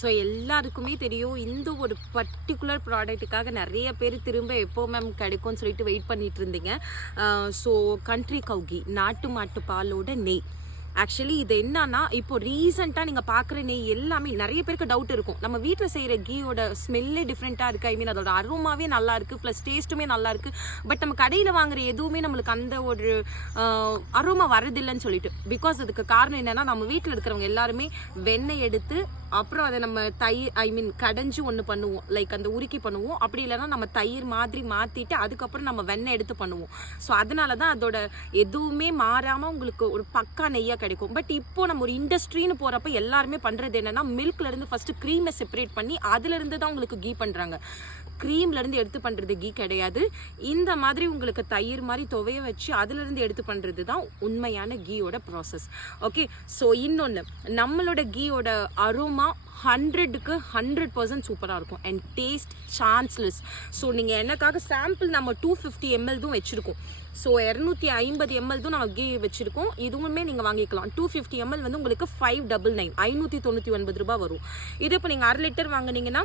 So எல்லாருக்குமே தெரியும் இந்த ஒரு பர்டிகுலர் ப்ராடக்ட்டுக்காக நிறைய பேர் திரும்ப எப்போ மேம் கிடைக்கும்னு சொல்லிட்டு வெயிட் பண்ணிட்டு இருந்தீங்க. ஸோ கண்ட்ரி கவுகி நாட்டு மாட்டு பாலோட நெய். ஆக்சுவலி இது என்னன்னா இப்போ ரீசெண்டாக நீங்கள் பார்க்குற நெய் எல்லாமே நிறைய பேருக்கு டவுட் இருக்கும். நம்ம வீட்டில் செய்கிற கீயோட ஸ்மெல்லே டிஃப்ரெண்ட்டாக இருக்குது ஐ மீன் அதோட அருமாவே நல்லா இருக்குது ப்ளஸ் டேஸ்ட்டுமே நல்லா இருக்குது பட் நம்ம கடையில் வாங்குற எதுவுமே நம்மளுக்கு அந்த ஒரு அருமா வரதில்லைன்னு சொல்லிட்டு. பிகாஸ் அதுக்கு காரணம் என்னன்னா நம்ம வீட்டில் இருக்கிறவங்க எல்லாருமே வெண்ணெய் எடுத்து அப்புறம் அதை நம்ம தயிர் ஐ மீன் கடைஞ்சு ஒன்று பண்ணுவோம். லைக் அந்த உருக்கி பண்ணுவோம். அப்படி இல்லைன்னா நம்ம தயிர் மாதிரி மாற்றிட்டு அதுக்கப்புறம் நம்ம வெண்ணெய் எடுத்து பண்ணுவோம். ஸோ அதனால தான் அதோட எதுவுமே மாறாமல் உங்களுக்கு ஒரு பக்கா நெய்யாக கிடைக்கும் கிடைக்கும் பட் இப்போ நம்ம ஒரு இண்டஸ்ட்ரின்னு போகிறப்ப எல்லாருமே பண்ணுறது என்னன்னா மில்க்ல இருந்து ஃபர்ஸ்ட் க்ரீமை செப்பரேட் பண்ணி அதுலேருந்து தான் உங்களுக்கு கீ பண்ணுறாங்க க்ரீம்லேருந்து எடுத்து பண்ணுறது கீ கிடையாது. இந்த மாதிரி உங்களுக்கு தயிர் மாதிரி துவைய வச்சு அதுலேருந்து எடுத்து பண்ணுறது தான் உண்மையான கீயோட ப்ராசஸ் ஓகே ஸோ இன்னொன்று நம்மளோட கீயோட அரோமா ஹண்ட்ரடுக்கு ஹண்ட்ரட் பர்சன்ட் சூப்பராக இருக்கும். அண்ட் டேஸ்ட் சான்ஸ்லெஸ் ஸோ நீங்கள் எனக்காக சாம்பிள் நம்ம டூ ஃபிஃப்டி எம்எல்தும் வச்சுருக்கோம். ஸோ இரநூத்தி ஐம்பது எம்எல் தான் நம்ம கீ வச்சுருக்கோம். இதுவுமே நீங்கள் வாங்கிக்கலாம். டூ ஃபிஃப்டி எம்எல் வந்து உங்களுக்கு ஃபைவ் டபுள் நைன் ஐநூற்றி தொண்ணூற்றி ஒன்பது ரூபாய் வரும். இது இப்போ நீங்கள் அரை லிட்டர் வாங்குனீங்கன்னா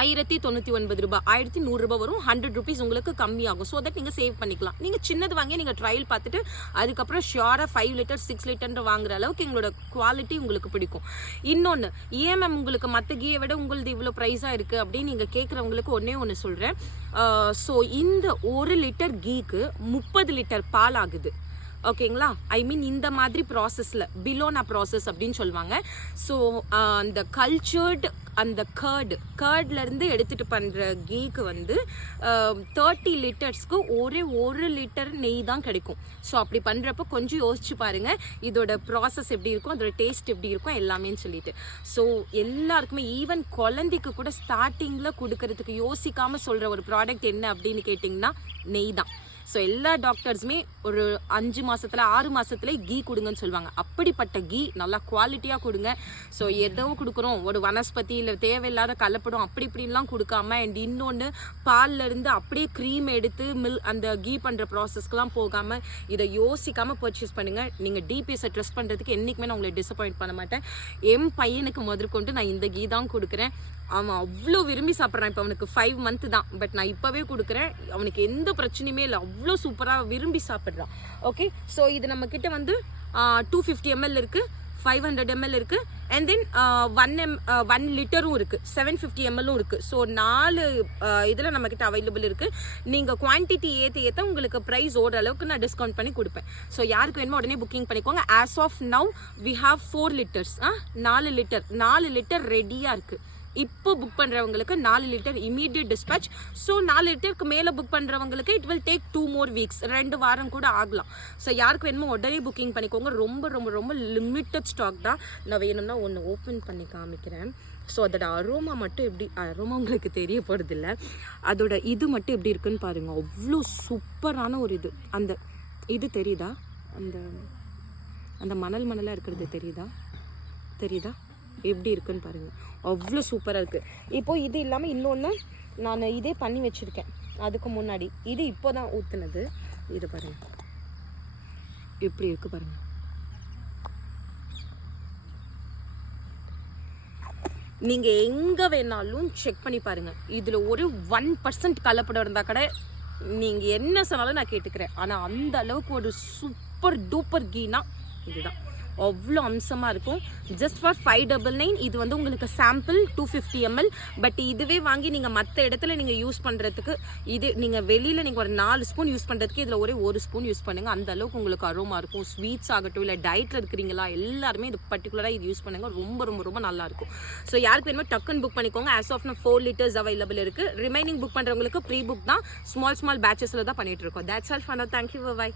ஆயிரத்தி தொண்ணூற்றி ஒன்பது ரூபாய் ஆயிரத்தி நூறுரூபா வரும். ஹண்ட்ரட் ருபீஸ் உங்களுக்கு கம்மியாகும். ஸோ தட் நீங்கள் சேவ் பண்ணிக்கலாம். நீங்கள் சின்னது வாங்கி நீங்கள் ட்ரையல் பார்த்துட்டு அதுக்கப்புறம் ஷியோராக ஃபைவ் லிட்டர் சிக்ஸ் லிட்டர்ன்ற வாங்குற அளவுக்கு எங்களோட குவாலிட்டி உங்களுக்கு பிடிக்கும். இன்னொன்று ஏன் மேம் உங்களுக்கு மற்ற கீயை விட உங்களது இவ்வளோ ப்ரைஸாக இருக்குது அப்படின்னு நீங்கள் கேட்குறவங்களுக்கு ஒன்றே ஒன்று சொல்கிறேன் ஸோ இந்த ஒரு லிட்டர் கீக்கு முப்பது லிட்டர் பால் ஆகுது. ஓகேங்களா? ஐ மீன் இந்த மாதிரி ப்ராசஸில் பிலோனா ப்ராசஸ் அப்படின்னு சொல்லுவாங்க. ஸோ அந்த கல்ச்சர்டு அந்த கேர்டு கேர்ட்லேருந்து எடுத்துகிட்டு பண்ணுற கீக்கு வந்து தேர்ட்டி லிட்டர்ஸ்க்கு ஒரே ஒரு லிட்டர் நெய் தான் கிடைக்கும். ஸோ அப்படி பண்ணுறப்ப கொஞ்சம் யோசிச்சு பாருங்கள் இதோட ப்ராசஸ் எப்படி இருக்கும் அதோட டேஸ்ட் எப்படி இருக்கும் எல்லாமே சொல்லிட்டு. ஸோ எல்லாருக்குமே ஈவன் குழந்தைக்கு கூட ஸ்டார்டிங்கில் கொடுக்கறதுக்கு யோசிக்காமல் சொல்கிற ஒரு ப்ராடக்ட் என்ன அப்படின்னு கேட்டிங்கன்னா நெய் தான். ஸோ எல்லா டாக்டர்ஸுமே ஒரு அஞ்சு மாதத்தில் ஆறு மாதத்துல கீ கொடுங்கன்னு சொல்லுவாங்க. அப்படிப்பட்ட கீ நல்லா குவாலிட்டியாக கொடுங்க. ஸோ எதோ கொடுக்குறோம். ஒரு வனஸ்பதி இல்லை தேவையில்லாத கலப்படம் அப்படி இப்படின்லாம் கொடுக்காம அண்ட் இன்னொன்று பால்ல இருந்து அப்படியே க்ரீம் எடுத்து மில் அந்த கீ பண்ணுற ப்ராசஸ்க்கெலாம் போகாமல் இதை யோசிக்காமல் பர்ச்சேஸ் பண்ணுங்கள் நீங்கள் டிபிஎஸை ட்ரெஸ் பண்ணுறதுக்கு என்றைக்குமே நான் உங்களை டிசப்பாயிண்ட் பண்ண மாட்டேன். என் பையனுக்கு முதற்கொண்டு நான் இந்த கீ தான் கொடுக்குறேன். அவன் அவ்வளோ விரும்பி சாப்பிட்றான். இப்போ அவனுக்கு ஃபைவ் மந்த்து தான். பட் நான் இப்போவே கொடுக்குறேன். அவனுக்கு எந்த பிரச்சனையுமே இல்லை. அவ்வளோ சூப்பராக விரும்பி சாப்பிட்றான் ஓகே ஸோ இது நம்ம கிட்ட வந்து டூ ஃபிஃப்டி எம்எல் இருக்குது ஃபைவ் ஹண்ட்ரட் எம்எல் இருக்குது and then one M one லிட்டரும் இருக்குது செவன் ஃபிஃப்டி எம்எல்லும் இருக்குது ஸோ நாலு இதில் நம்மக்கிட்ட அவைலபிள் இருக்குது நீங்கள் குவான்டிட்டி ஏற்ற ஏற்ற உங்களுக்கு ப்ரைஸ் ஓடுற அளவுக்கு நான் டிஸ்கவுண்ட் பண்ணி கொடுப்பேன். ஸோ யாருக்கு வேணுமோ உடனே புக்கிங் பண்ணிக்கோங்க. As of now we have four litres ஆ நாலு லிட்டர் நாலு லிட்டர் ரெடியாக இருக்குது இப்போ புக் பண்ணுறவங்களுக்கு நாலு லிட்டர் இமீடியட் டிஸ்பேச் ஸோ நாலு லிட்டருக்கு மேலே புக் பண்ணுறவங்களுக்கு it will take two more weeks ரெண்டு வாரம் கூட ஆகலாம். ஸோ யாருக்கு வேணுமோ உடனே புக்கிங் பண்ணிக்கோங்க. ரொம்ப ரொம்ப ரொம்ப லிமிட்டட் ஸ்டாக் தான். நான் வேணும்னா ஒன்று ஓப்பன் பண்ணி காமிக்கிறேன். ஸோ அதோட அரோமா மட்டும் எப்படி அரோமா உங்களுக்கு தெரிய போகிறதில்ல அதோட இது மட்டும் எப்படி இருக்குன்னு பாருங்கள் அவ்வளோ சூப்பரான ஒரு இது. அந்த இது தெரியுதா? அந்த அந்த மணல் மணலாக இருக்கிறது தெரியுதா? தெரியுதா? எப்படி இருக்குன்னு பாருங்கள் அவ்வளோ சூப்பராக இருக்குது இப்போ இது இல்லாமல் இன்னொன்று நான் இதே பண்ணி வச்சுருக்கேன். அதுக்கு முன்னாடி இது இப்போ தான் ஊற்றுனது இது பாருங்கள் எப்படி இருக்கு பாருங்கள் நீங்கள் எங்கே வேணாலும் செக் பண்ணி பாருங்கள் இதில் ஒரு ஒன் பர்சன்ட் கலப்படம் இருந்தால் கூட நீங்கள் என்ன சொன்னாலும் நான் கேட்டுக்கிறேன். ஆனால் அந்த அளவுக்கு ஒரு சூப்பர் டூப்பர் கீனா இதுதான். அவ்வளோ அம்சமாக இருக்கும். Just for five double nine இது வந்து உங்களுக்கு sample two fifty M L but இதுவே வாங்கி நீங்கள் மற்ற இடத்துல நீங்கள் யூஸ் பண்ணுறதுக்கு இது நீங்கள் வெளியில் நீங்கள் ஒரு நாலு ஸ்பூன் யூஸ் பண்ணுறதுக்கு இதில் ஒரே ஒரு ஸ்பூன் யூஸ் பண்ணுங்கள் அந்த அளவுக்கு உங்களுக்கு அரோமா இருக்கும். ஸ்வீட்ஸ் ஆகட்டும் இல்லை டயட்டில் இருக்கிறீங்களா எல்லாருமே இது பர்டிகுலராக இது யூஸ் பண்ணுங்கள் ரொம்ப ரொம்ப ரொம்ப நல்லாயிருக்கும் ஸோ யாருக்கு வேணுமோ டக்குன்னு புக் பண்ணிக்கோங்க. As of now four litres available இருக்குது ரிமைனிங் புக் பண்ணுறவங்களுக்கு ப்ரீ புக் தான் ஸ்மால் ஸ்மால் பேச்சஸில் தான் பண்ணிகிட்டு இருக்கோம். That's all fun thank you bye